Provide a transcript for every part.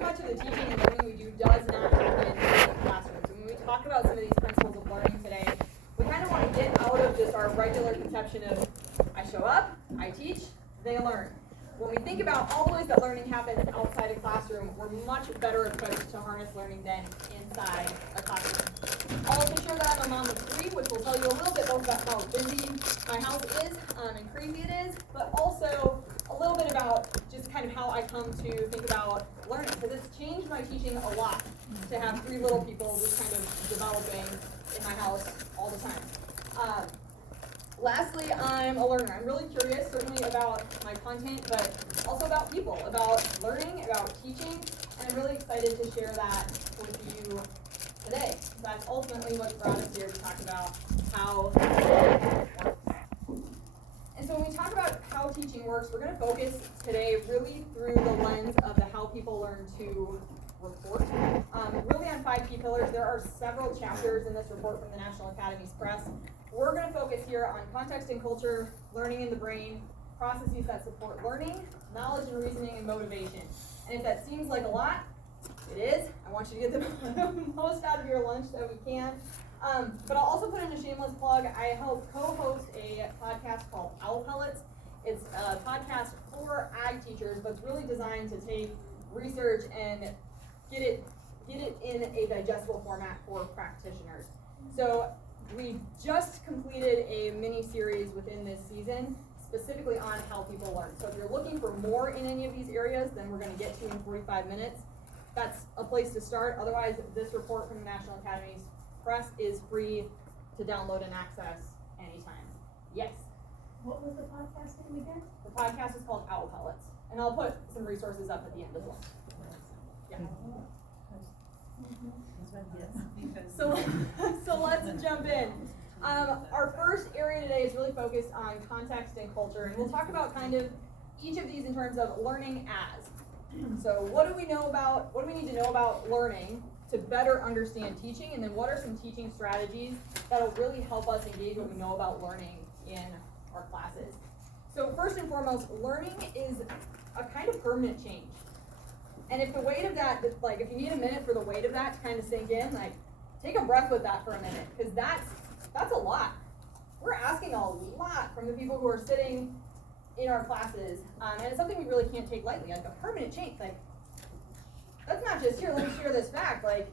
much of the teaching and learning we do does not happen in the classroom. So when we talk about some of these principles of learning today, we kind of want to get out of just our regular conception of I show up, I teach, they learn. When we think about all the ways that learning happens outside a classroom, we're much better equipped to harness learning than inside a classroom. I'll also share that I'm a mom of 3, which will tell you a little bit both about how busy my house is and crazy it is, but also a little bit about just kind of how I come to think about learning, because it's changed my teaching a lot to have 3 little people just kind of developing in my house all the time. Lastly, I'm a learner. I'm really curious, certainly about my content, but also about people, about learning, about teaching, and I'm really excited to share that with you today. That's ultimately what brought us here to talk about how teaching works. And so when we talk about how teaching works, we're going to focus today really through the lens of the how people learn to report. Really on 5 key pillars. There are several chapters in this report from the National Academies Press. We're going to focus here on context and culture, learning in the brain, processes that support learning, knowledge and reasoning, and motivation. And if that seems like a lot, it is. I want you to get the most out of your lunch that we can. But I'll also put in a shameless plug. I help co-host a podcast called Owl Pellets. It's a podcast for ag teachers, but it's really designed to take research and get it in a digestible format for practitioners. So we just completed a mini-series within this season specifically on how people learn. So if you're looking for more in any of these areas, then we're going to get to in 45 minutes. That's a place to start. Otherwise, this report from the National Academies Press is free to download and access anytime. Yes? What was the podcast name again? The podcast is called Owl Pellets. And I'll put some resources up at the end as well. Yeah. So let's jump in. Our first area today is really focused on context and culture, and we'll talk about kind of each of these in terms of learning as. So what do we need to know about learning to better understand teaching, and then what are some teaching strategies that'll really help us engage what we know about learning in our classes. So first and foremost, learning is a kind of permanent change. And if the weight of that, like if you need a minute for the weight of that to kind of sink in, like take a breath with that for a minute, because that's a lot. We're asking a lot from the people who are sitting in our classes, and it's something we really can't take lightly, like a permanent change. Like, that's not just here, let me share this fact, like,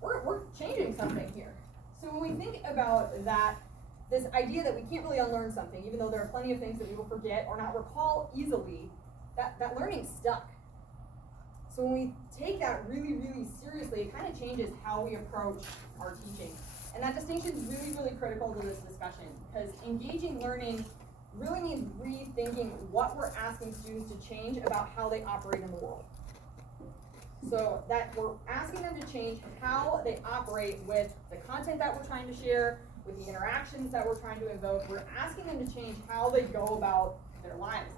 we're changing something here. So when we think about that, this idea that we can't really unlearn something, even though there are plenty of things that we will forget or not recall easily, that learning's stuck. So when we take that really, really seriously, it kind of changes how we approach our teaching. And that distinction is really, really critical to this discussion, because engaging learning really means rethinking what we're asking students to change about how they operate in the world. So that we're asking them to change how they operate with the content that we're trying to share, with the interactions that we're trying to invoke. We're asking them to change how they go about their lives.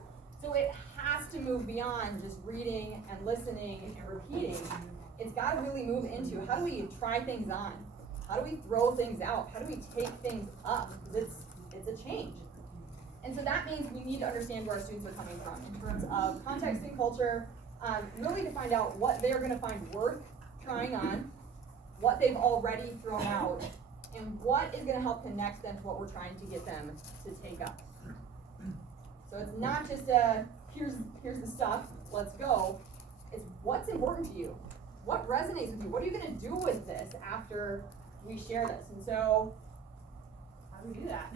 So it has to move beyond just reading and listening and repeating. It's got to really move into how do we try things on? How do we throw things out? How do we take things up? Because it's a change. And so that means we need to understand where our students are coming from in terms of context and culture, really to find out what they're going to find worth trying on, what they've already thrown out, and what is going to help connect them to what we're trying to get them to take up. So it's not just here's the stuff, let's go. It's what's important to you. What resonates with you? What are you going to do with this after we share this? And so, how do we do that?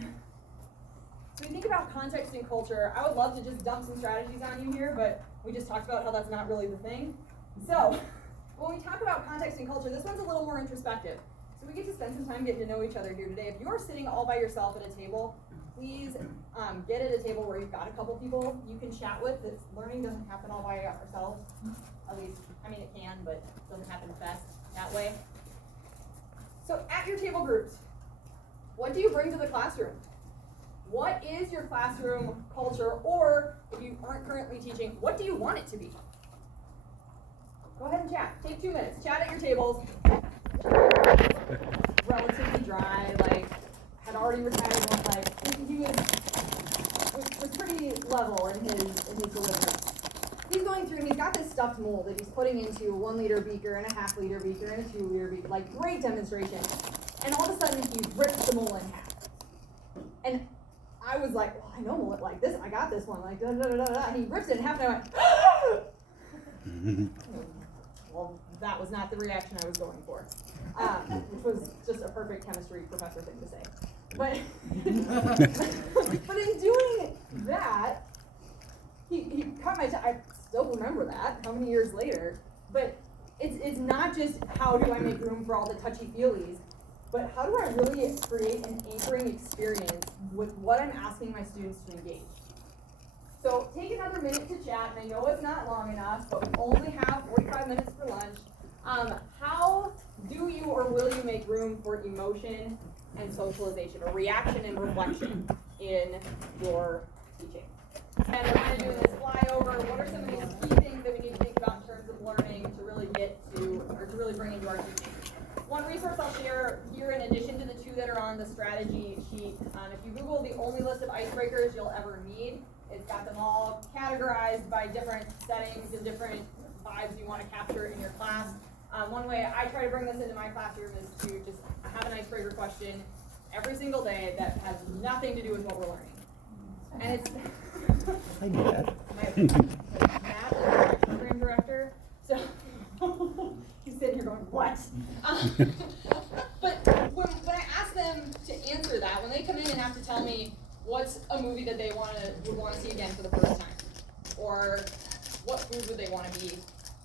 So we think about context and culture. I would love to just dump some strategies on you here, but we just talked about how that's not really the thing. So when we talk about context and culture, this one's a little more introspective. So we get to spend some time getting to know each other here today. If you are sitting all by yourself at a table, please get at a table where you've got a couple people you can chat with. This learning doesn't happen all by ourselves. At least, I mean, it can, but it doesn't happen best that way. So at your table groups, what do you bring to the classroom? What is your classroom culture, or if you aren't currently teaching, what do you want it to be? Go ahead and chat. Take 2 minutes. Chat at your tables. Relatively dry, like, had already retired one, like, he was pretty level in his delivery. he's going through and he's got this stuffed mold that he's putting into a 1 liter beaker and a 1/2 liter beaker and a 2 liter beaker, like great demonstration. And all of a sudden he rips the mold in half. And I was like, well, I know mold like this, I got this one, like da da da da da. And he rips it in half and I went, ah! Well, that was not the reaction I was going for, which was just a perfect chemistry professor thing to say. But, but in doing that, he caught my I still remember that, how many years later, but it's not just how do I make room for all the touchy-feelies, but how do I really create an anchoring experience with what I'm asking my students to engage. So take another minute to chat, and I know it's not long enough, but we only have 45 minutes for lunch. How do you or will you make room for emotion and socialization, or reaction and reflection in your teaching? And we're going to do this flyover. What are some of these key things that we need to think about in terms of learning to really get to, or to really bring into our teaching? One resource I'll share here, in addition to the 2 that are on the strategy sheet, if you Google the only list of icebreakers you'll ever need, it's got them all categorized by different settings and different vibes you want to capture in your class. One way I try to bring this into my classroom is to just have an icebreaker question every single day that has nothing to do with what we're learning. And it's I do that. Matt is our program director, so he's sitting here going, what? But when I ask them to answer that, when they come in and have to tell me what's a movie that they would want to see again for the first time, or what food would they want to be,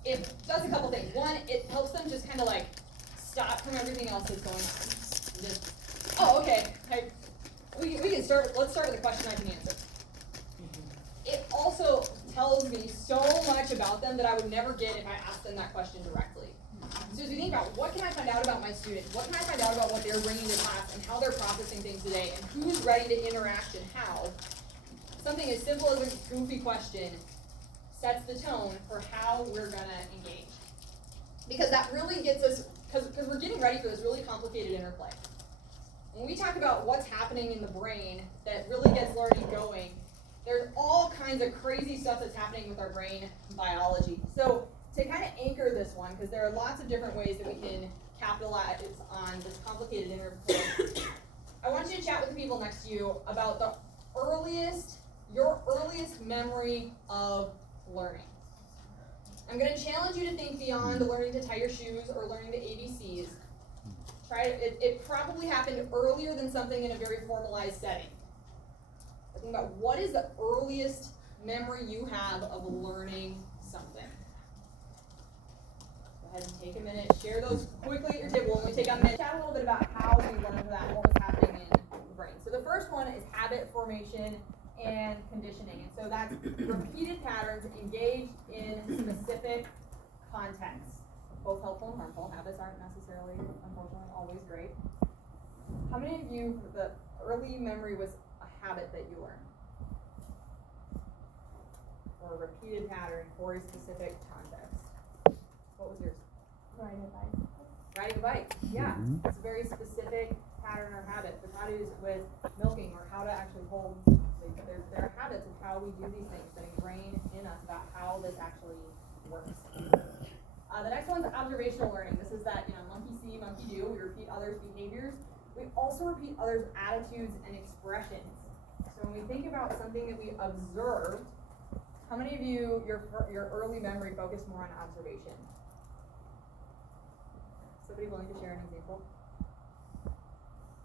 it does a couple things. One, it helps them just kind of like stop from everything else that's going on. Just, oh, okay, we can start. Let's start with a question I can answer. It also tells me so much about them that I would never get if I asked them that question directly. So as we think about what can I find out about my student, what can I find out about what they're bringing to class and how they're processing things today, and who's ready to interact and how, something as simple as a goofy question sets the tone for how we're going to engage. Because that really gets us, because we're getting ready for this really complicated interplay. When we talk about what's happening in the brain that really gets learning going, there's all kinds of crazy stuff that's happening with our brain biology. So to kind of anchor this one, because there are lots of different ways that we can capitalize on this complicated interplay, I want you to chat with the people next to you about your earliest memory of learning. I'm going to challenge you to think beyond learning to tie your shoes or learning the ABCs. It probably happened earlier than something in a very formalized setting. Think about what is the earliest memory you have of learning something. Go ahead and take a minute, share those quickly at your table. We'll only take a minute. Chat a little bit about how we learned that, what was happening in the brain. So the first one is habit formation and conditioning. And so that's repeated patterns engaged in specific contexts. Both helpful and harmful. Habits aren't necessarily, unfortunately, always great. How many of you, the early memory was a habit that you learned? Or a repeated pattern for a specific context? What was yours? Riding a bike. Riding a bike, yeah. It's a very specific pattern or habit. The how to's with milking, or how to actually hold, there are habits of how we do these things that ingrain in us about how this actually works. The next one's observational learning. This is that, monkey see, monkey do. We repeat others' behaviors. We also repeat others' attitudes and expressions. So when we think about something that we observed, how many of you, your early memory focused more on observation? Somebody willing to share an example?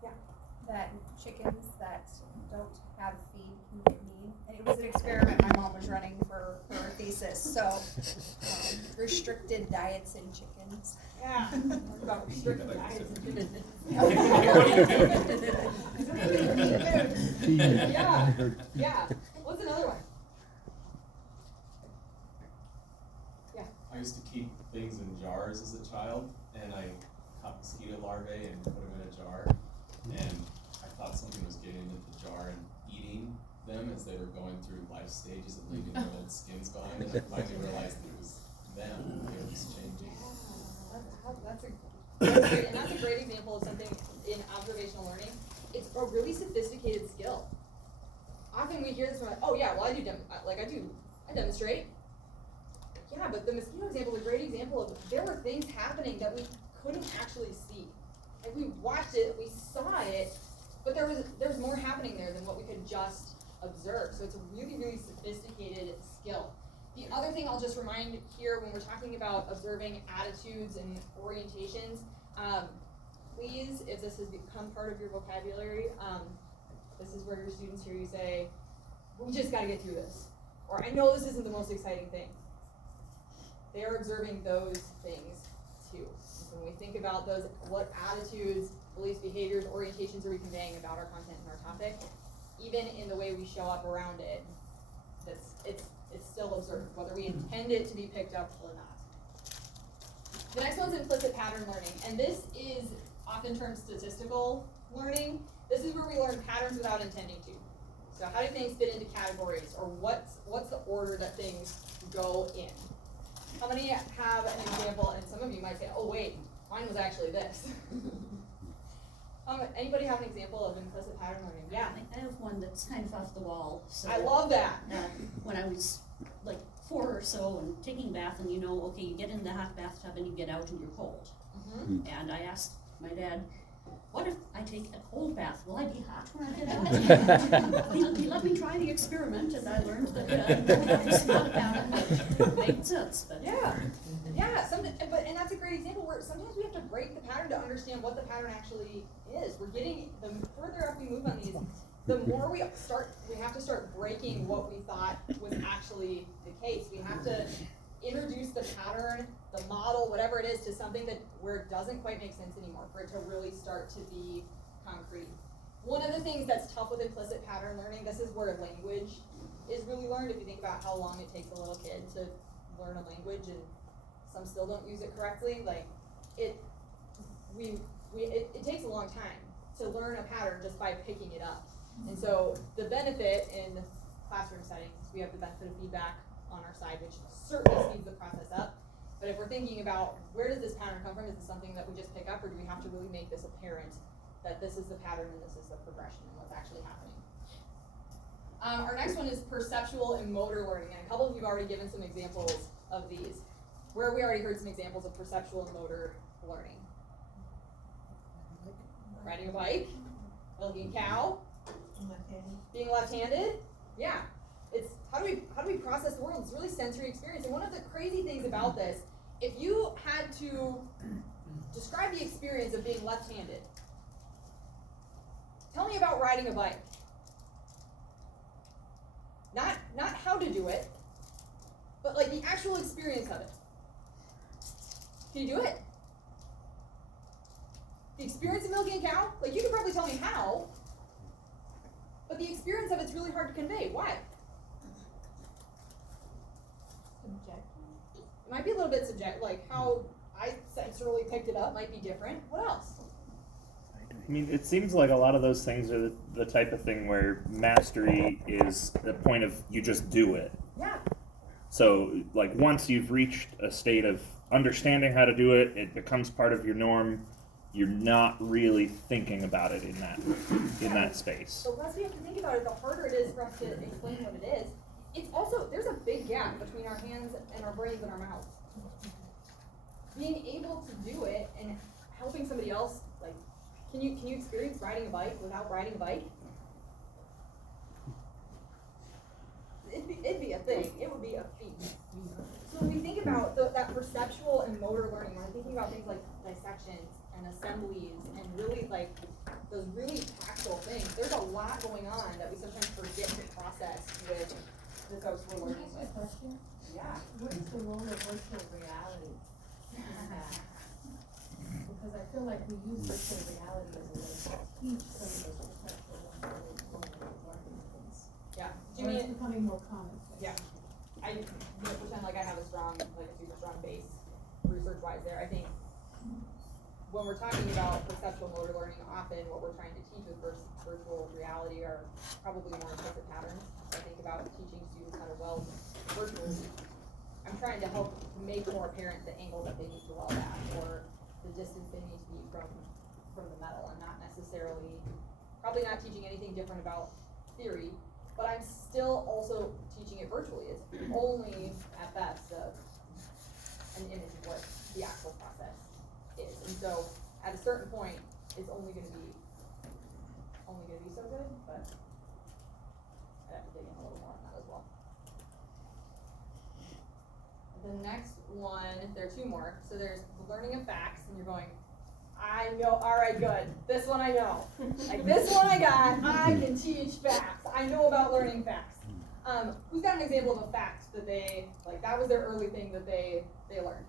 Yeah. That chickens that don't have feed can get mean. And it was an experiment my mom was running for her thesis. So restricted diets in chickens. Yeah. What about restricted diets and chickens? Yeah. What's another one? Yeah. I used to keep things in jars as a child, and I caught mosquito larvae and put them in a jar, and I thought something was getting into the jar and eating them as they were going through life stages and leaving their old skins behind, and I finally realized that it was them they were just changing. That's great, and that's a great example of something in observational learning. It's a really sophisticated skill. Often we hear this from, oh yeah, well I demonstrate. but the mosquito example is a great example of there were things happening that we couldn't actually see. Like we watched it, we saw it, but there's more happening there than what we could just observe. So it's a really, really sophisticated skill. The other thing I'll just remind here when we're talking about observing attitudes and orientations, please, if this has become part of your vocabulary, this is where your students hear you say, we just gotta get through this. Or I know this isn't the most exciting thing. They are observing those things too. So when we think about those, what attitudes, beliefs, behaviors, orientations are we conveying about our content and our topic, even in the way we show up around it, it's still observed, whether we intend it to be picked up or not. The next one's implicit pattern learning, and this is often termed statistical learning. This is where we learn patterns without intending to. So how do things fit into categories, or what's the order that things go in? How many have an example, and some of you might say, oh wait, mine was actually this. Anybody have an example of implicit pattern learning? Yeah. I have one that's kind of off the wall. So, I love that. when I was like 4 or so and taking a bath, and okay, you get in the hot bathtub and you get out and you're cold. Mm-hmm. And I asked my dad, what if I take a cold bath? Will I be hot when I get out? he let me try the experiment, and I learned that that's not a pattern that made sense. But Yeah, and that's a great example where sometimes we have to break the pattern to understand what the pattern actually is. The further up we move on these, the more we have to start breaking what we thought was actually the case. We have to introduce the pattern, the model, whatever it is, to something where it doesn't quite make sense anymore, for it to really start to be concrete. One of the things that's tough with implicit pattern learning, this is where language is really learned. If you think about how long it takes a little kid to learn a language, and some still don't use it correctly, like it takes a long time to learn a pattern just by picking it up. And so the benefit in classroom settings is we have the benefit of feedback on our side, which certainly speeds the process up. But if we're thinking about where does this pattern come from, is it something that we just pick up, or do we have to really make this apparent that this is the pattern and this is the progression and what's actually happening? Our next one is perceptual and motor learning, and a couple of you have already given some examples of these, where we already heard some examples of perceptual and motor learning. Riding a bike, milking a cow, being left-handed. Yeah, it's how do we process the world? It's a really sensory experience. And one of the crazy things about this, if you had to describe the experience of being left-handed, tell me about riding a bike. Not how to do it, but like the actual experience of it. Can you do it? The experience of milking a cow? Like, you could probably tell me how, but the experience of it's really hard to convey. Why? Subjective. It might be a little bit subjective, like how I sensorily picked it up might be different. What else? I mean, it seems like a lot of those things are the type of thing where mastery is the point of you just do it. Yeah. So, like, once you've reached a state of understanding how to do it, it becomes part of your norm. You're not really thinking about it in that space. The less we have to think about it, the harder it is for us to explain what it is. It's also, there's a big gap between our hands and our brains and our mouths. Being able to do it and helping somebody else, like, can you experience riding a bike without riding a bike? It'd be a thing. It would be a feat. So when we think about that perceptual and motor learning, when we're thinking about things like dissections and assemblies and really like those really tactile things, there's a lot going on that we sometimes forget to process with the folks we're learning with. Question? Yeah. What is the role of virtual reality in that? Because I feel like we use virtual reality as a way to teach some of those perceptual learning things. Yeah. Do you Or it's mean? becoming more common. Yeah. I pretend like I have a super strong base research-wise there. I think when we're talking about perceptual motor learning, often what we're trying to teach with virtual reality are probably more implicit patterns. I think about teaching students how to weld virtually. I'm trying to help make more apparent the angle that they need to weld at, or the distance they need to be from the metal. I'm not necessarily, probably not teaching anything different about theory, but I'm still also teaching it virtually. It's only at best a an image of what the actual process is. And so at a certain point, it's only gonna be so good, but I have to dig in a little more on that as well. The next one, there are two more. So there's the learning of facts, and you're going, I know, all right, good. This one I know. Like this one I got, I can teach facts. I know about learning facts. Who's got an example of a fact that they, like that was their early thing that they learned?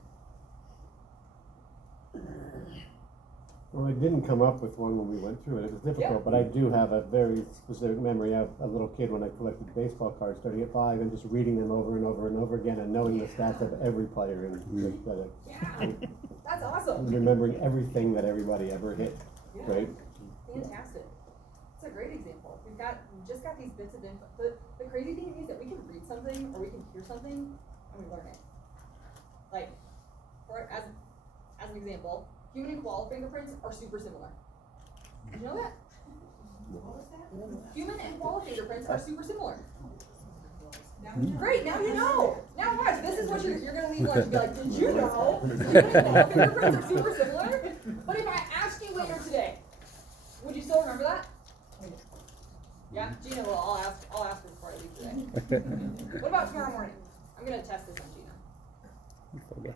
Well, I didn't come up with one when we went through it. It was difficult, but I do have a very specific memory of a little kid when I collected baseball cards starting at 5 and just reading them over and over and over again and knowing the stats of every player and Yeah, that's awesome. remembering everything that everybody ever hit, Yeah. right? Fantastic. It's a great example. We've just got these bits of info. The crazy thing is that we can read something or we can hear something and we learn it. Like, as an example, human and koala fingerprints are super similar. Did you know that? What was that? Human and koala fingerprints are super similar. Now we know. Great, now you know. Now watch, this is what you're gonna leave lunch and be like, did you know human and koala fingerprints are super similar? But if I ask you later today, would you still remember that? Yeah, Gina will. I'll ask her before I leave today. What about tomorrow morning? I'm gonna test this on Gina.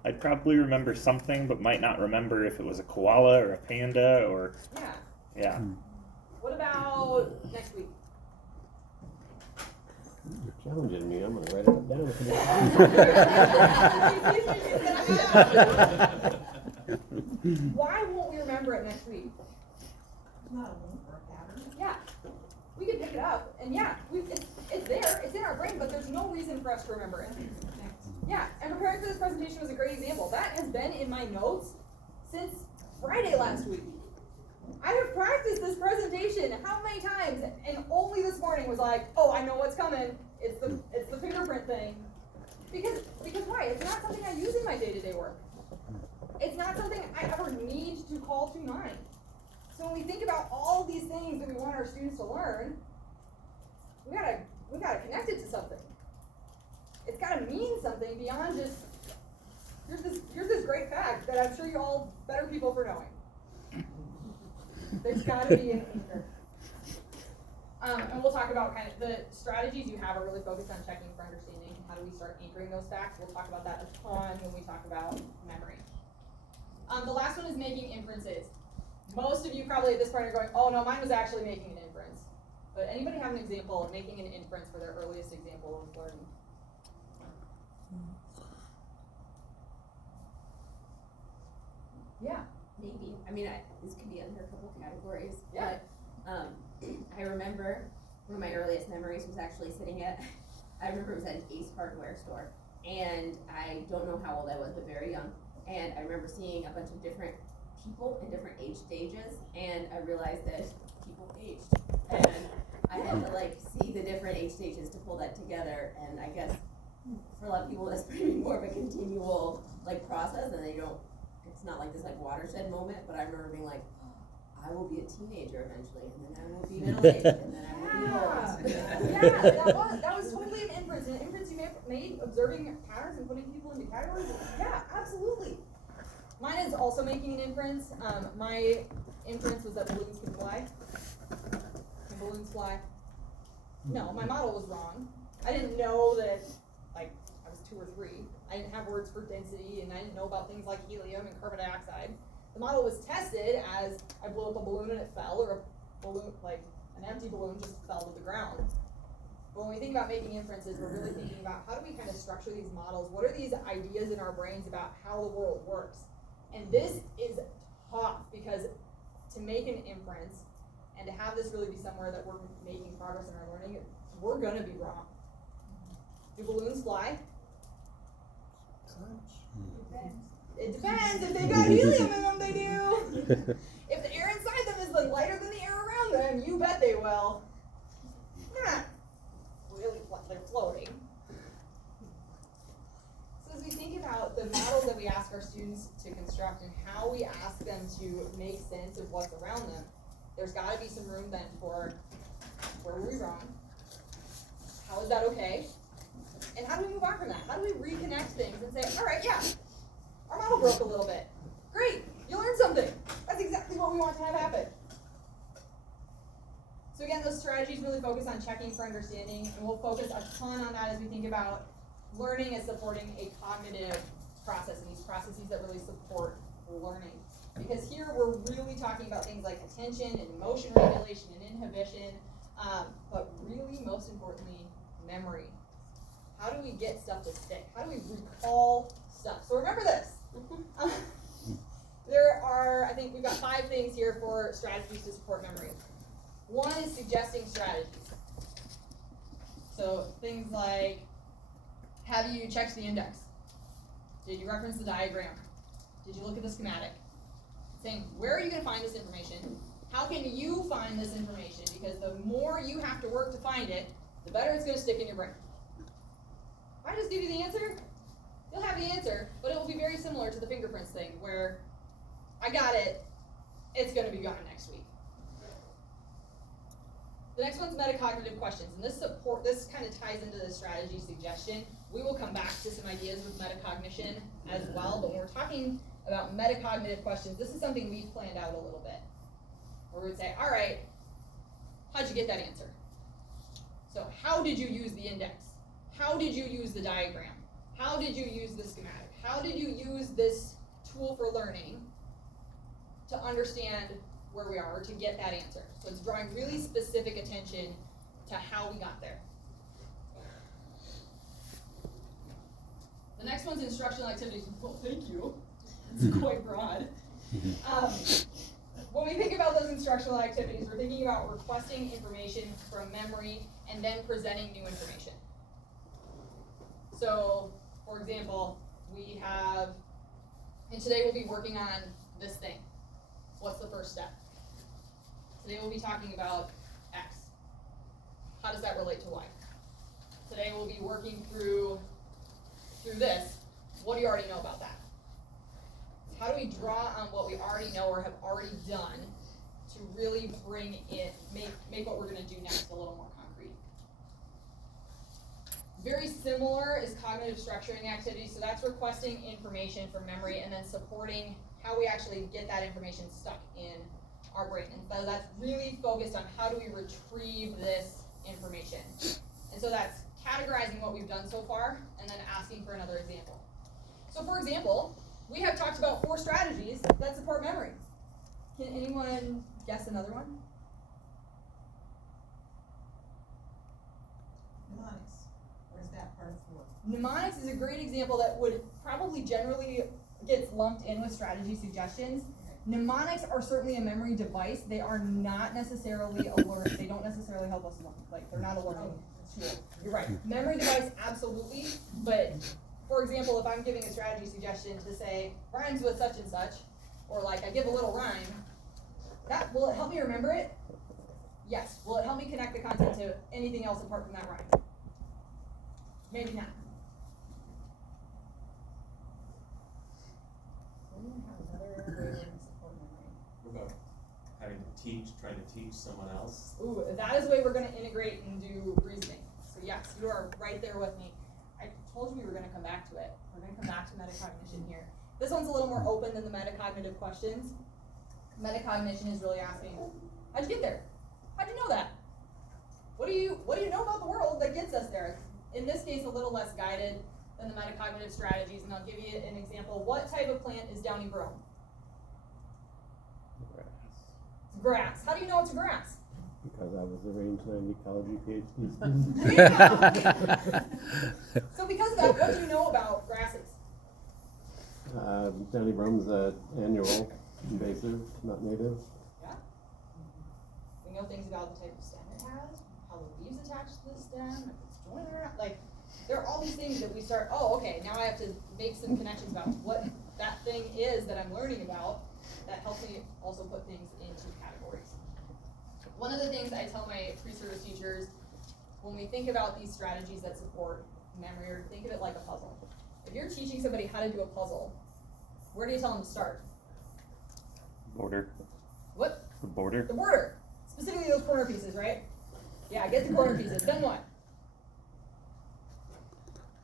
I'd probably remember something, but might not remember if it was a koala or a panda or Yeah. yeah. What about next week? You're challenging me. I'm going to write it down. Why won't we remember it next week? It's not a loop or a pattern. Yeah, we can pick it up, and yeah, it's there, it's in our brain, but there's no reason for us to remember it. Yeah, and preparing for this presentation was a great example. That has been in my notes since Friday last week. I have practiced this presentation how many times, and only this morning was like, oh, I know what's coming. It's the fingerprint thing. Because why? It's not something I use in my day-to-day work. It's not something I ever need to call to mind. So when we think about all these things that we want our students to learn, we gotta connect it to something. It's gotta mean something beyond just here's this great fact that I'm sure you all better people for knowing. There's gotta be an anchor. And we'll talk about kind of the strategies you have are really focused on checking for understanding. How do we start anchoring those facts? We'll talk about that a ton when we talk about memory. The last one is making inferences. Most of you probably at this point are going, oh no, mine was actually making an inference. But anybody have an example of making an inference for their earliest example of learning? Yeah. Maybe. I mean, this could be under a couple categories. Yeah. But I remember one of my earliest memories was actually sitting at, I remember it was at an Ace Hardware store. And I don't know how old I was, but very young. And I remember seeing a bunch of different people in different age stages. And I realized that people aged. And I had to like see the different age stages to pull that together. And I guess for a lot of people, that's pretty more of a continual like process, and it's not like this like watershed moment, but I remember being like, I will be a teenager eventually, and then I will be middle-aged, and then I will be old. Yeah, that was totally an inference. An inference you made observing patterns and putting people into categories. Yeah, absolutely. Mine is also making an inference. My inference was that balloons can fly. Can balloons fly? No, my model was wrong. I didn't know that, like, I was 2 or 3. I didn't have words for density, and I didn't know about things like helium and carbon dioxide. The model was tested as I blew up a balloon and it fell, or a balloon, like an empty balloon just fell to the ground. But when we think about making inferences, we're really thinking about how do we kind of structure these models? What are these ideas in our brains about how the world works? And this is tough, because to make an inference and to have this really be somewhere that we're making progress in our learning, we're gonna be wrong. Do balloons fly? It depends. If they've got helium in them, they do. If the air inside them is like lighter than the air around them, you bet they will. They're not really they're floating. So as we think about the models that we ask our students to construct and how we ask them to make sense of what's around them, there's got to be some room then for where were we wrong? How is that okay? And how do we move on from that? How do we reconnect things and say, all right, yeah, our model broke a little bit. Great, you learned something. That's exactly what we want to have happen. So again, those strategies really focus on checking for understanding, and we'll focus a ton on that as we think about learning as supporting a cognitive process, and these processes that really support learning. Because here we're really talking about things like attention and emotion regulation and inhibition, but really most importantly, memory. How do we get stuff to stick? How do we recall stuff? So remember this. There are, I think we've got 5 things here for strategies to support memory. One is suggesting strategies. So things like, have you checked the index? Did you reference the diagram? Did you look at the schematic? Saying, where are you going to find this information? How can you find this information? Because the more you have to work to find it, the better it's going to stick in your brain. If I just give you the answer, you'll have the answer, but it will be very similar to the fingerprints thing, where I got it, it's going to be gone next week. The next one's metacognitive questions, and this kind of ties into the strategy suggestion. We will come back to some ideas with metacognition as well, but when we're talking about metacognitive questions, this is something we've planned out a little bit. Where we would say, all right, how'd you get that answer? So how did you use the index? How did you use the diagram? How did you use the schematic? How did you use this tool for learning to understand where we are, or to get that answer? So it's drawing really specific attention to how we got there. The next one's instructional activities. Well, thank you. It's quite broad. When we think about those instructional activities, we're thinking about requesting information from memory and then presenting new information. So, for example, we have, and today we'll be working on this thing. What's the first step? Today we'll be talking about X. How does that relate to Y? Today we'll be working through this. What do you already know about that? How do we draw on what we already know or have already done to really bring it, make what we're going to do next a little more concrete? Very similar is cognitive structuring activities. So that's requesting information from memory and then supporting how we actually get that information stuck in our brain. And so that's really focused on how do we retrieve this information. And so that's categorizing what we've done so far and then asking for another example. So for example, we have talked about 4 strategies that support memory. Can anyone guess another one? Mnemonics. Or is that part of 4? Mnemonics is a great example that would probably generally gets lumped in with strategy suggestions. Mnemonics are certainly a memory device. They are not necessarily they don't necessarily help us learn. Like, they're not a learning tool. You're right. Memory device, absolutely. But for example, if I'm giving a strategy suggestion to say rhymes with such and such, or like I give a little rhyme, will it help me remember it? Yes. Will it help me connect the content to anything else apart from that rhyme? Maybe not. Without having to trying to teach someone else. Ooh, that is the way we're going to integrate and do reasoning. So yes, you are right there with me. I told you we were going to come back to it. We're going to come back to metacognition here. This one's a little more open than the metacognitive questions. Metacognition is really asking, how'd you get there? How'd you know that? What do you know about the world that gets us there? In this case, a little less guided than the metacognitive strategies, and I'll give you an example. What type of plant is downy brome? Grass. It's grass. How do you know it's grass? Because I was arranged in ecology PhD. So because of that, what do you know about grasses? Downy brome's annual, invasive, not native. Yeah. We know things about the type of stem it has, how the leaves attach to the stem, if it's jointed or not. Like, there are all these things that we start, oh, okay, now I have to make some connections about what that thing is that I'm learning about that helps me also put things into categories. One of the things I tell my pre-service teachers when we think about these strategies that support memory, or think of it like a puzzle. If you're teaching somebody how to do a puzzle, where do you tell them to start? Border. What? The border. The border. Specifically those corner pieces, right? Yeah, get the corner pieces. Then what?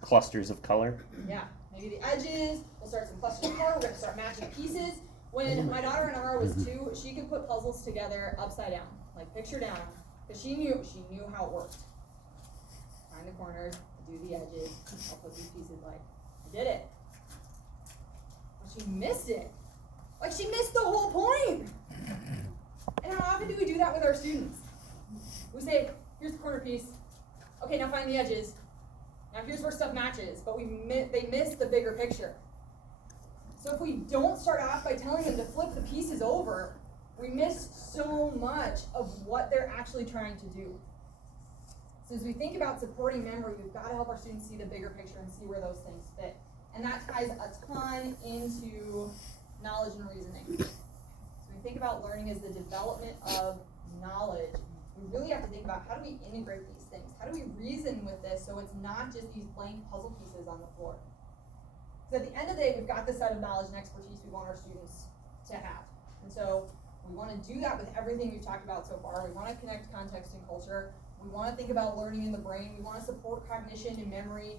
Clusters of color. Yeah. maybe the edges, we'll start some cluster core, we're gonna start matching pieces. When my daughter-in-law was 2, she could put puzzles together upside down, like picture down, because she knew how it worked. Find the corners, do the edges, I'll put these pieces like, I did it. But she missed it. Like she missed the whole point. And how often do we do that with our students? We say, here's the corner piece. Okay, now find the edges. Now here's where stuff matches, but they miss the bigger picture. So if we don't start off by telling them to flip the pieces over, we miss so much of what they're actually trying to do. So as we think about supporting memory, we've got to help our students see the bigger picture and see where those things fit. And that ties a ton into knowledge and reasoning. So when we think about learning as the development of knowledge, we really have to think about how do we integrate these things? How do we reason with this so it's not just these blank puzzle pieces on the floor? Because at the end of the day, we've got this set of knowledge and expertise we want our students to have. And so we want to do that with everything we've talked about so far. We want to connect context and culture. We want to think about learning in the brain. We want to support cognition and memory.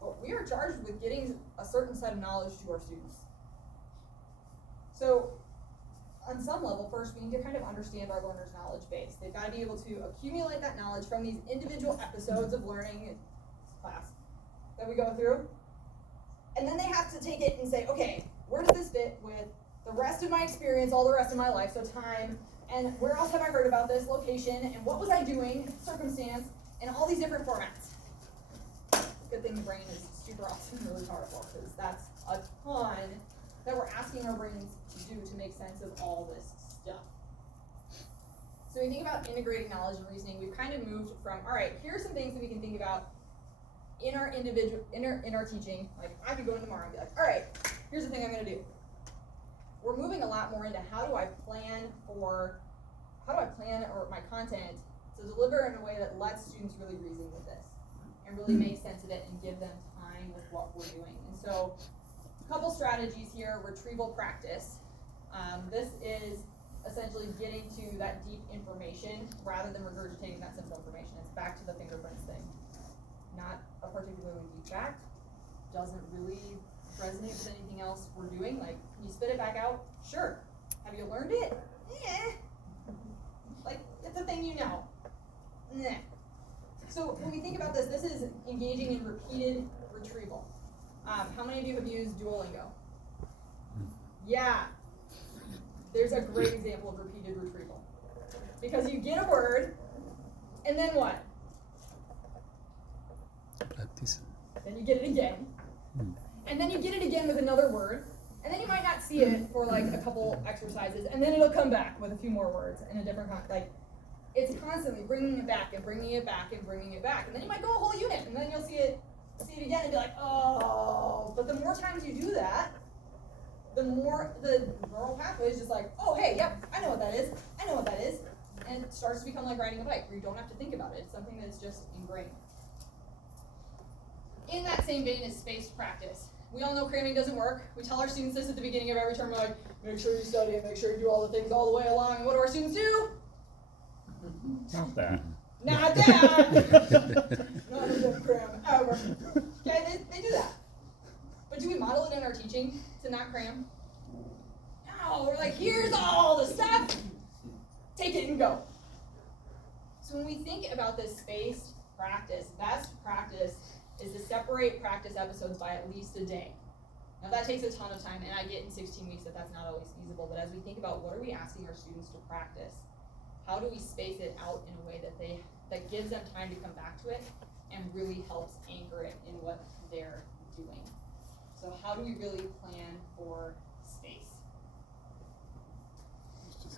But we are charged with getting a certain set of knowledge to our students. So on some level, first, we need to kind of understand our learners' knowledge base. They've got to be able to accumulate that knowledge from these individual episodes of learning in class that we go through. And then they have to take it and say, okay, where does this fit with the rest of my experience, all the rest of my life, so time, and where else have I heard about this location, and what was I doing, circumstance, and all these different formats. Good thing the brain is super awesome and really powerful, because that's a ton that we're asking our brains to do to make sense of all this stuff. So when you think about integrating knowledge and reasoning, we've kind of moved from, all right, here are some things that we can think about in our in our teaching. Like I could go in tomorrow and be like, all right, here's the thing I'm gonna do. We're moving a lot more into how do I plan my content to deliver in a way that lets students really reason with this and really make sense of it and give them time with what we're doing. And so a couple strategies here. Retrieval practice. This is essentially getting to that deep information rather than regurgitating that simple information. It's back to the fingerprints thing. Not a particularly deep fact, doesn't really resonate with anything else we're doing. Like, can you spit it back out? Sure. Have you learned it? Yeah. Like, it's a thing you know. Nah. So when we think about this, this is engaging in repeated retrieval. How many of you have used Duolingo? Yeah. There's a great example of repeated retrieval. Because you get a word, and then what? Practice. Then you get it again. And then you get it again with another word. And then you might not see it for like a couple exercises. And then it'll come back with a few more words in a different it's constantly bringing it back and bringing it back and bringing it back. And then you might go a whole unit. And then you'll see it again and be like, oh. But the more times you do that, the more the neural pathway is just like, oh, hey, yep, I know what that is. I know what that is. And it starts to become like riding a bike where you don't have to think about it. It's something that's just ingrained. In that same vein is spaced practice. We all know cramming doesn't work. We tell our students this at the beginning of every term. We're like, make sure you study and make sure you do all the things all the way along. And what do our students do? Not that. Not that. Not a good cram ever. Okay, they do that. But do we model it in our teaching to not cram? No, we're like, here's all the stuff. Take it and go. So when we think about this spaced practice, best practice is to separate practice episodes by at least a day. Now that takes a ton of time, and I get in 16 weeks that that's not always feasible, but as we think about what are we asking our students to practice, how do we space it out in a way that gives them time to come back to it and really helps anchor it in what they're doing. So how do we really plan for space?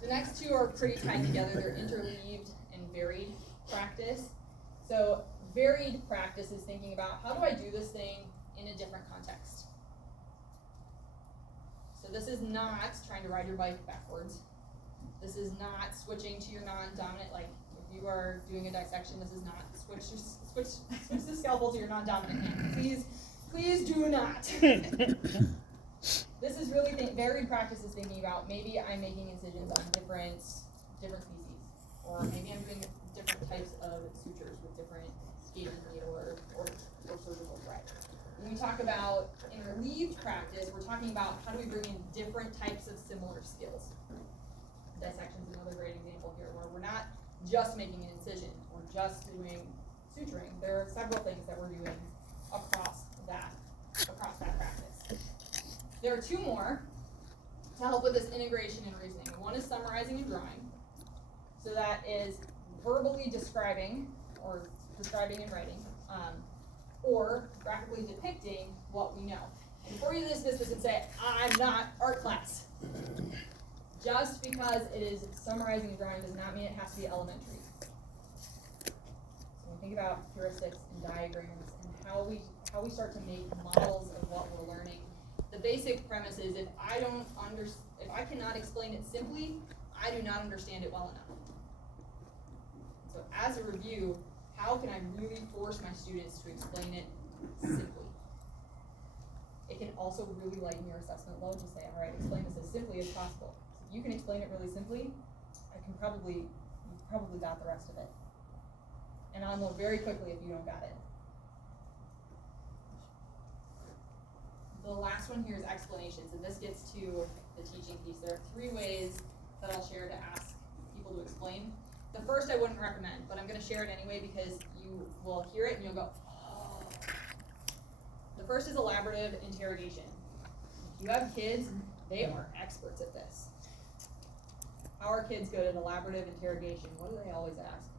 The next two are pretty tied together. They're interleaved and varied practice. So varied practice is thinking about how do I do this thing in a different context. So this is not trying to ride your bike backwards. This is not switching to your non-dominant, like if you are doing a dissection, this is not switch the scalpel to your non-dominant hand. Please do not. This is really varied practice is thinking about maybe I'm making incisions on different species, or maybe I'm doing different types of sutures with different gauges of needle or surgical thread. When we talk about interleaved practice, we're talking about how do we bring in different types of similar skills. Dissection is another great example here, where we're not just making an incision or just doing suturing. There are several things that we're doing across that practice. There are two more to help with this integration and reasoning. One is summarizing and drawing. So that is verbally describing or describing and writing, or graphically depicting what we know. And before you dismiss this and say, I'm not art class, just because it is summarizing and drawing does not mean it has to be elementary. So when we think about heuristics and diagrams and how we start to make models of what we're learning, the basic premise is if I cannot explain it simply, I do not understand it well enough. So as a review, how can I really force my students to explain it simply? It can also really lighten your assessment load to say, all right, explain this as simply as possible. So if you can explain it really simply, you've probably got the rest of it. And I'll know very quickly if you don't got it. The last one here is explanations, and this gets to the teaching piece. There are 3 ways that I'll share to ask people to explain. The first I wouldn't recommend, but I'm going to share it anyway because you will hear it and you'll go, oh. The first is elaborative interrogation. If you have kids, they are experts at this. How are kids good at elaborative interrogation? What do they always ask?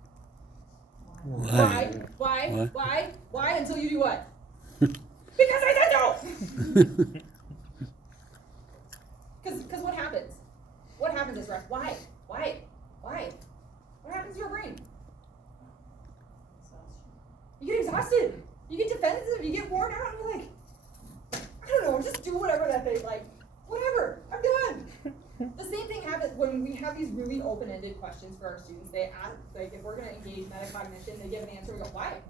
Why, until you do what? Because I said no! Because what happens? What happens is, why? What happens to your brain? You get exhausted. You get defensive. You get worn out. And you're like, I don't know, just do whatever that they like. Whatever, I'm done. The same thing happens when we have these really open-ended questions for our students. They ask, like, if we're going to engage metacognition, they give an answer. We go, why?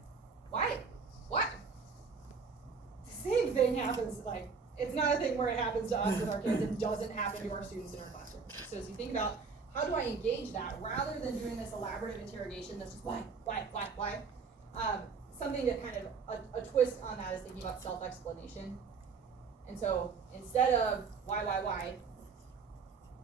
What? The same thing happens. Like, it's not a thing where it happens to us with our kids. It doesn't happen to our students in our classroom. So as you think about how do I engage that rather than doing this elaborative interrogation that's just why? Something that kind of a twist on that is thinking about self-explanation. And so instead of why,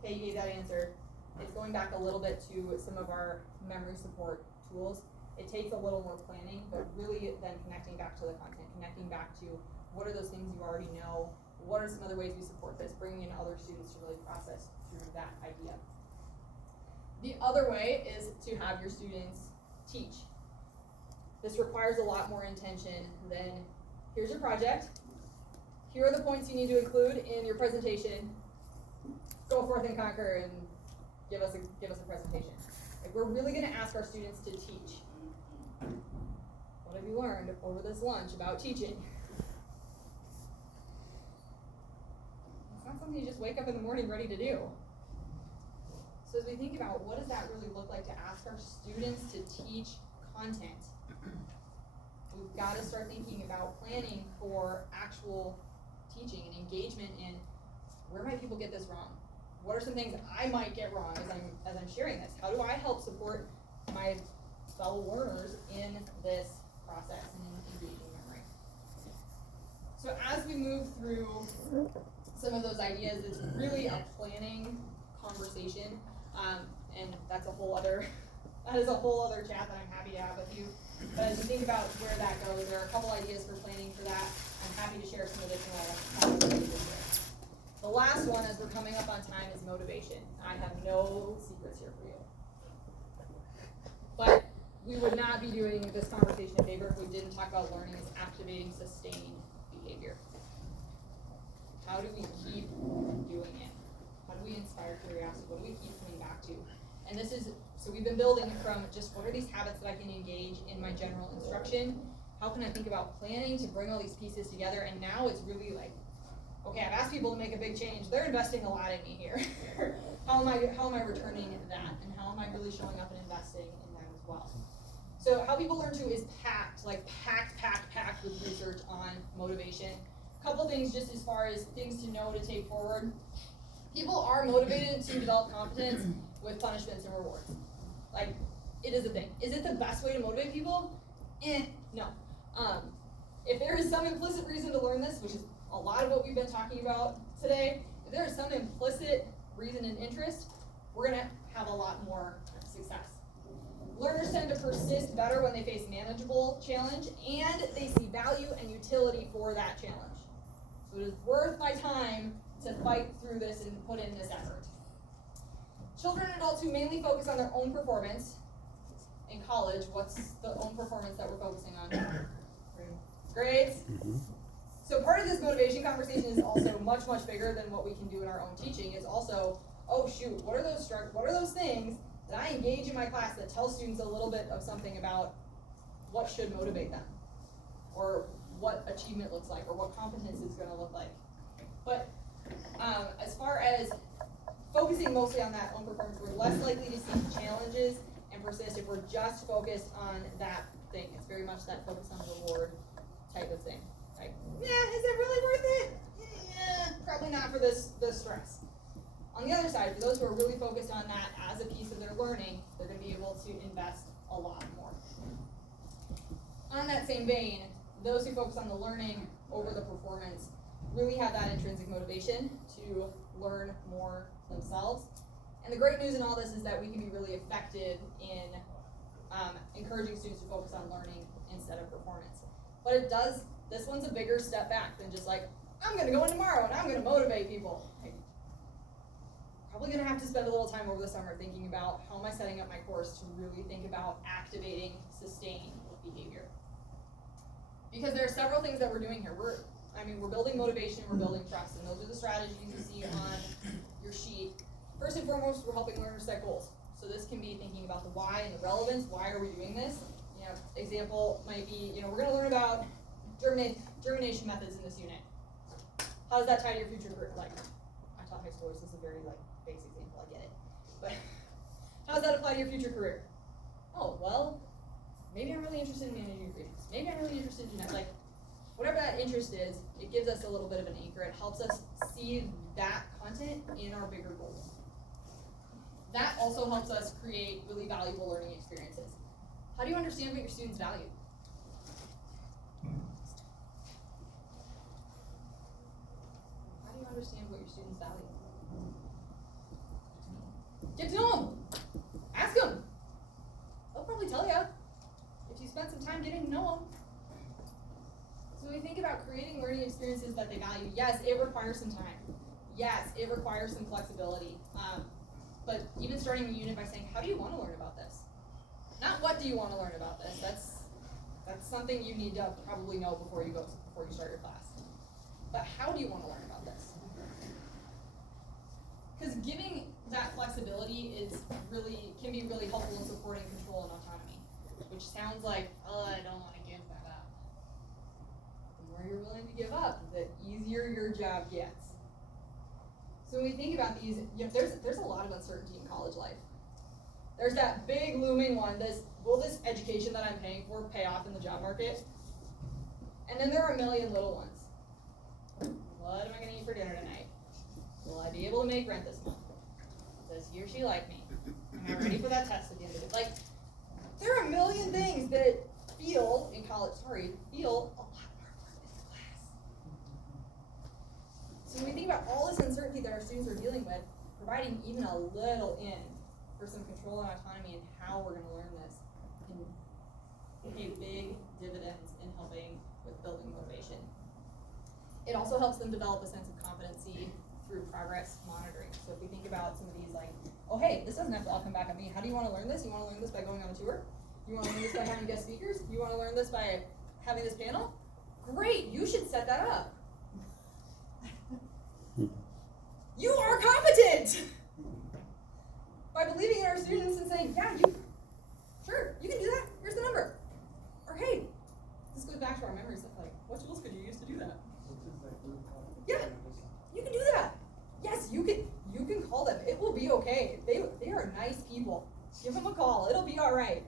okay, you gave that answer, it's going back a little bit to some of our memory support tools. It takes a little more planning, but really then connecting back to the content, connecting back to what are those things you already know, what are some other ways we support this, bringing in other students to really process through that idea. The other way is to have your students teach. This requires a lot more intention than, here's your project, here are the points you need to include in your presentation, go forth and conquer and give us a presentation. Like, we're really gonna ask our students to teach. What have you learned over this lunch about teaching? It's not something you just wake up in the morning ready to do. So as we think about what does that really look like to ask our students to teach content, we've got to start thinking about planning for actual teaching and engagement in where might people get this wrong? What are some things I might get wrong as I'm sharing this? How do I help support my fellow learners in this process and in engaging memory? So as we move through some of those ideas, it's really a planning conversation, and that is a whole other chat that I'm happy to have with you. But as you think about where that goes, there are a couple ideas for planning for that. I'm happy to share some additional ideas. The last one, as we're coming up on time, is motivation. I have no secrets here for you. But we would not be doing this conversation a favor if we didn't talk about learning as activating sustained behavior. How do we keep doing it? How do we inspire curiosity? What do we keep coming back to? And this is, so we've been building from just what are these habits that I can engage in my general instruction? How can I think about planning to bring all these pieces together? And now it's really like, okay, I've asked people to make a big change. They're investing a lot in me here. How am I returning that? And how am I really showing up and investing in that as well? So how people learn to is packed with research on motivation. A couple things just as far as things to know to take forward. People are motivated to develop competence with punishments and rewards. Like, it is a thing. Is it the best way to motivate people? No. if there is some implicit reason to learn this, which is a lot of what we've been talking about today, if there is some implicit reason and interest, we're gonna have a lot more success. Learners tend to persist better when they face manageable challenge and they see value and utility for that challenge. So it is worth my time to fight through this and put in this effort. Children and adults who mainly focus on their own performance in college, what's the own performance that we're focusing on? Grades. So part of this motivation conversation is also much, much bigger than what we can do in our own teaching. Is also, oh shoot, what are those things that I engage in my class that tell students a little bit of something about what should motivate them, or what achievement looks like, or what competence is going to look like. But as far as focusing mostly on that own performance, we're less likely to see challenges and persist if we're just focused on that thing. It's very much that focus on reward type of thing. Like, yeah, is it really worth it? Yeah, probably not for this stress. On the other side, for those who are really focused on that as a piece of their learning, they're going to be able to invest a lot more. On that same vein, those who focus on the learning over the performance really have that intrinsic motivation to learn more themselves. And the great news in all this is that we can be really effective in encouraging students to focus on learning instead of performance. But this one's a bigger step back than just like, I'm going to go in tomorrow and I'm going to motivate people. Like, probably going to have to spend a little time over the summer thinking about how am I setting up my course to really think about activating sustained behavior. Because there are several things that we're doing here. We're building motivation, we're building trust, and those are the strategies you see on your sheet. First and foremost, we're helping learners set goals. So this can be thinking about the why and the relevance. Why are we doing this? Example might be, we're going to learn about germination methods in this unit. How does that tie to your future career? Like, I taught high schoolers, this is a very basic example, I get it. But how does that apply to your future career? Oh, well, maybe I'm really interested in managing ingredients. Maybe I'm really interested in genetics. Like, whatever that interest is, it gives us a little bit of an anchor. It helps us see that content in our bigger goals. That also helps us create really valuable learning experiences. How do you understand what your students value? How do you understand what your students value? Get to know them. Ask them. They'll probably tell you if you spent some time getting to know them. So when we think about creating learning experiences that they value, yes, it requires some time. Yes, it requires some flexibility. But even starting a unit by saying, how do you want to learn about this? Not what do you want to learn about this. That's something you need to probably know before you start your class. But how do you want to learn about this? Because giving that flexibility can be really helpful in supporting control and autonomy, which sounds like, oh, I don't want to give that up. The more you're willing to give up, the easier your job gets. So when we think about these, there's a lot of uncertainty in college life. There's that big looming one, will this education that I'm paying for pay off in the job market? And then there are a million little ones. What am I going to eat for dinner tonight? Will I be able to make rent this month? Does he or she like me? Am I ready for that test at the end of it? Like, there are a million things that feel a lot more important in class. So when we think about all this uncertainty that our students are dealing with, providing even a little in for some control and autonomy in how we're going to learn this can pay big dividends in helping with building motivation. It also helps them develop a sense of competency through progress monitoring. So if we think about some of these, like, oh hey, this doesn't have to all come back on me. How do you want to learn this? You want to learn this by going on a tour? You want to learn this by having guest speakers? You want to learn this by having this panel? Great, you should set that up. You are competent! By believing in our students and saying, yeah, sure, you can do that. Here's the number. Or hey, this goes back to our memory stuff, like, what tools could you use to do that? Yeah, you can do that. Yes, you can call them. It will be okay. They are nice people. Give them a call. It'll be all right.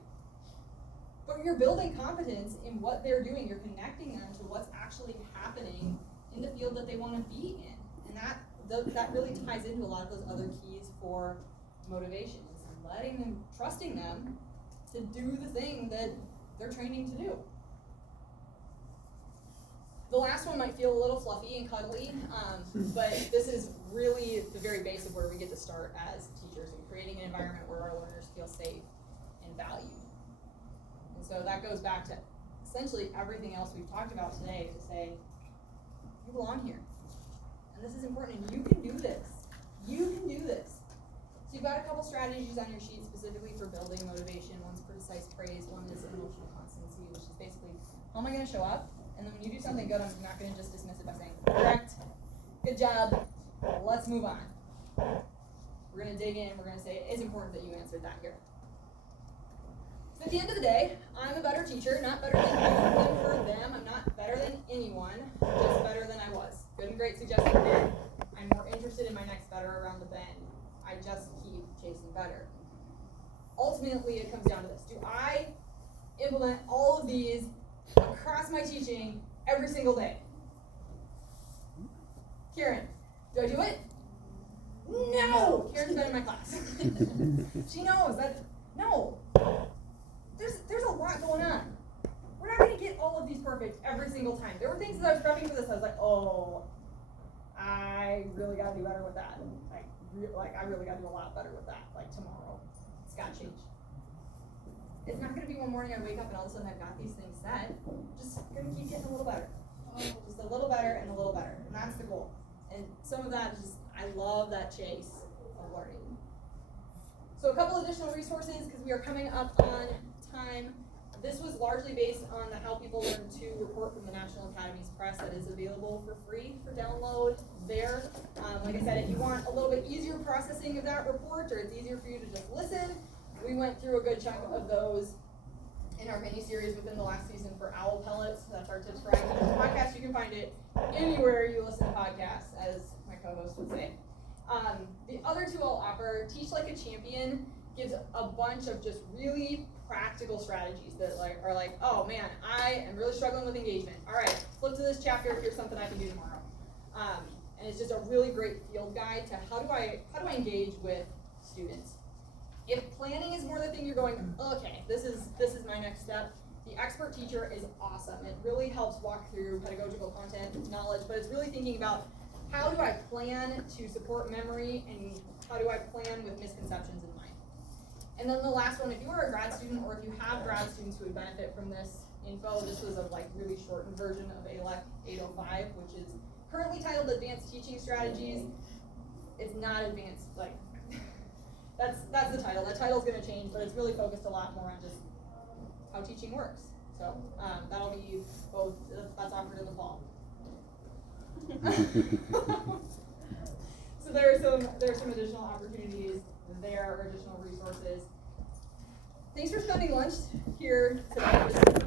But you're building competence in what they're doing. You're connecting them to what's actually happening in the field that they want to be in. And that really ties into a lot of those other keys for motivation. Is letting them, trusting them to do the thing that they're training to do. The last one might feel a little fluffy and cuddly, but this is really the very base of where we get to start as teachers in creating an environment where our learners feel safe and valued. And so that goes back to essentially everything else we've talked about today to say, you belong here. And this is important, and you can do this. You can do this. So you've got a couple strategies on your sheet specifically for building motivation. One's precise praise, one is emotional constancy, which is basically, how am I gonna show up? And then when you do something good, I'm not gonna just dismiss it by saying, correct, good job, let's move on. We're gonna dig in, we're gonna say, it's important that you answered that here. So at the end of the day, I'm a better teacher, not better than anyone for them. I'm not better than anyone, just better than I was. Good and great suggested there. I'm more interested in my next better around the bend. I just keep chasing better. Ultimately, it comes down to this. Do I implement all of these across my teaching every single day? Kieran, do I do it? No! Kieran's been in my class. She knows that, no. There's a lot going on. We're not gonna get all of these perfect every single time. There were things as I was prepping for this, I was like, oh, I really gotta do better with that. I really gotta do a lot better with that, like tomorrow. It's gotta change. It's not gonna be one morning I wake up and all of a sudden I've got these things set. Just gonna keep getting a little better. Just a little better and a little better. And that's the goal. And some of that is just, I love that chase of learning. So a couple additional resources, because we are coming up on time. This was largely based on the How People Learn to report from the National Academies Press that is available for free for download there. Like I said, if you want a little bit easier processing of that report, or it's easier for you to just listen, we went through a good chunk of those in our mini-series within the last season for Owl Pellets. That's our Tips for IT podcast. You can find it anywhere you listen to podcasts, as my co-host would say. The other two I'll offer, Teach Like a Champion, gives a bunch of just really practical strategies that are like, oh man, I am really struggling with engagement. All right, flip to this chapter, here's something I can do tomorrow. And it's just a really great field guide to how do I engage with students. If planning is more the thing you're going, okay, this is my next step, the Expert Teacher is awesome. It really helps walk through pedagogical content, knowledge, but it's really thinking about how do I plan to support memory and how do I plan with misconceptions in mind. And then the last one, if you are a grad student or if you have grad students who would benefit from this info, this was a really shortened version of ALEC 805, which is currently titled Advanced Teaching Strategies. It's not advanced, that's the title. That title's gonna change, but it's really focused a lot more on just how teaching works. So that'll be both, that's offered in the fall. So there are some additional opportunities there, or additional resources. Thanks for spending lunch here today.